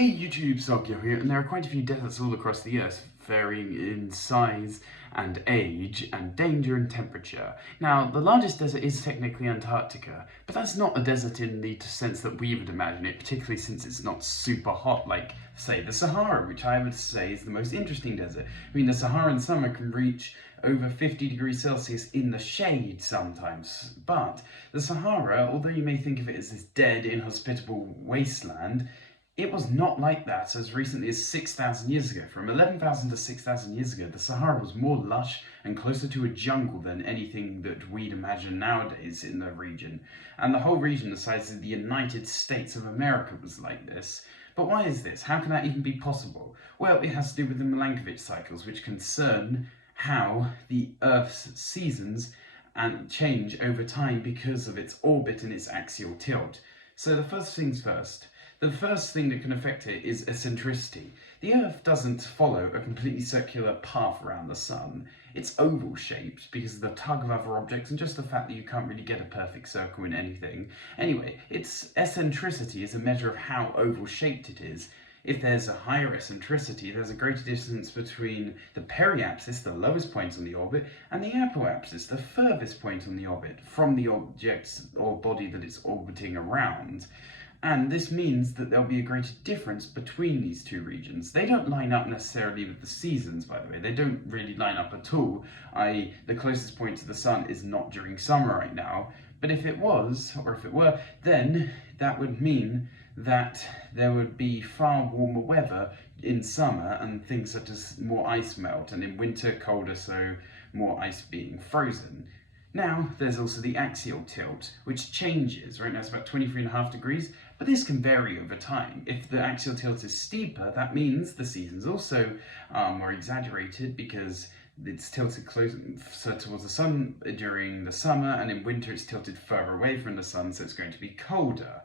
Hey YouTube, Sogyo here, and there are quite a few deserts all across the Earth, varying in size and age and danger and temperature. Now, the largest desert is technically Antarctica, but that's not a desert in the sense that we would imagine it, particularly since it's not super hot like, say, the Sahara, which I would say is the most interesting desert. I mean, the Sahara in summer can reach over 50 degrees Celsius in the shade sometimes, but the Sahara, although you may think of it as this dead, inhospitable wasteland, it was not like that as recently as 6,000 years ago. From 11,000 to 6,000 years ago, the Sahara was more lush and closer to a jungle than anything that we'd imagine nowadays in the region. And the whole region, the size of the United States of America, was like this. But why is this? How can that even be possible? Well, it has to do with the Milankovitch cycles, which concern how the Earth's seasons and change over time because of its orbit and its axial tilt. So the first things first. The first thing that can affect it is eccentricity. The Earth doesn't follow a completely circular path around the Sun. It's oval shaped because of the tug of other objects and just the fact that you can't really get a perfect circle in anything. Anyway, its eccentricity is a measure of how oval shaped it is. If there's a higher eccentricity, there's a greater distance between the periapsis, the lowest point on the orbit, and the apoapsis, the furthest point on the orbit, from the object or body that it's orbiting around. And this means that there'll be a greater difference between these two regions. They don't line up necessarily with the seasons, by the way. They don't really line up at all, i.e. the closest point to the sun is not during summer right now. But if it was, or if it were, then that would mean that there would be far warmer weather in summer and things such as more ice melt, and in winter colder, so more ice being frozen. Now, there's also the axial tilt, which changes. Right now it's about 23.5 degrees, but this can vary over time. If the axial tilt is steeper, that means the seasons also are exaggerated because it's tilted closer towards the sun during the summer, and in winter it's tilted further away from the sun, so it's going to be colder.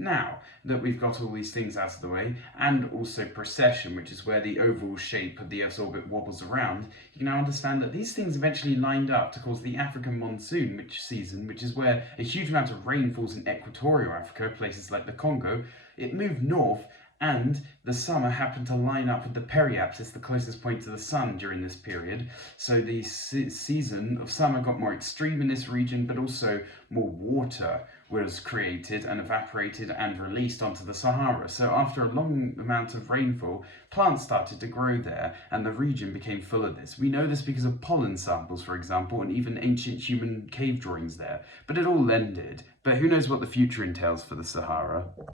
Now that we've got all these things out of the way, and also precession, which is where the oval shape of the Earth's orbit wobbles around, you can now understand that these things eventually lined up to cause the African monsoon which is where a huge amount of rain falls in equatorial Africa, places like the Congo. It moved north, and the summer happened to line up with the periapsis, the closest point to the sun during this period. So the season of summer got more extreme in this region, but also more water was created and evaporated and released onto the Sahara. So after a long amount of rainfall, plants started to grow there, and the region became full of this. We know this because of pollen samples, for example, and even ancient human cave drawings there. But it all ended. But who knows what the future entails for the Sahara?